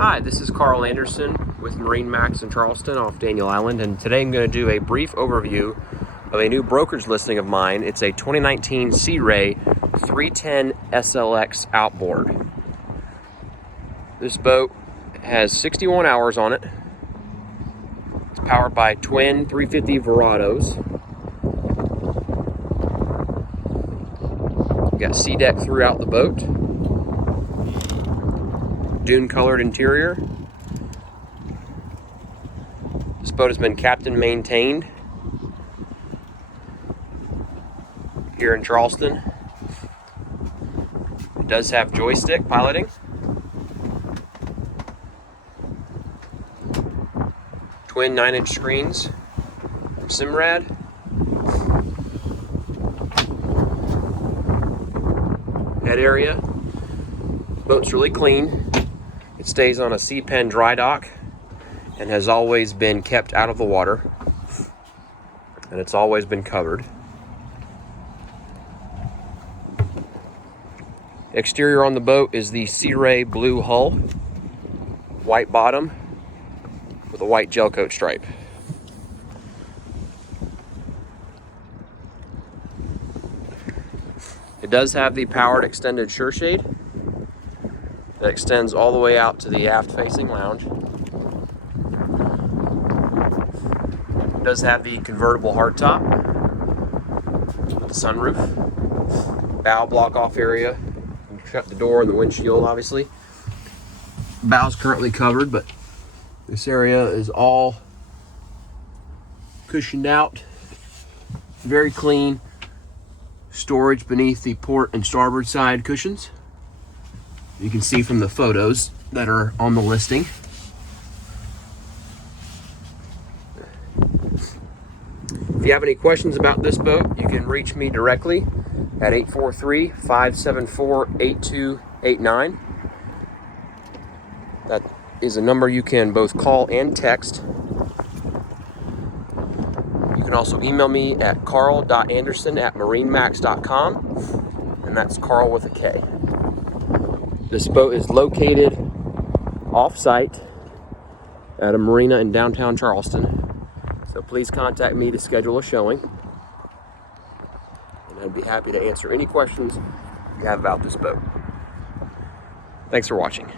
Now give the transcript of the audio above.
Hi, this is Karl Anderson with MarineMax in Charleston off Daniel Island, and today I'm going to do a brief overview of a new brokerage listing of mine. It's a 2019 Sea Ray 310 SLX outboard. This boat has 61 hours on it. It's powered by twin 350 Verados. You've got sea deck throughout the boat. Dune colored interior. This boat has been captain maintained here in Charleston. It does have joystick piloting. Twin 9-inch screens from Simrad. Head area. Boat's really clean. It stays on a sea pen dry dock and has always been kept out of the water, and it's always been covered. Exterior on the boat is the Sea Ray blue hull, white bottom with a white gel coat stripe. It does have the powered extended shore shade that extends all the way out to the aft facing lounge. It does have the convertible hardtop with the sunroof, bow block off area. You can shut the door and the windshield, obviously. Bow's currently covered, but this area is all cushioned out. Very clean. Storage beneath the port and starboard side cushions. You can see from the photos that are on the listing. If you have any questions about this boat, you can reach me directly at 843-574-8289. That is a number you can both call and text. You can also email me at karl.anderson@marinemax.com, and that's Karl with a K. This boat is located off-site at a marina in downtown Charleston. So please contact me to schedule a showing. And I'd be happy to answer any questions you have about this boat. Thanks for watching.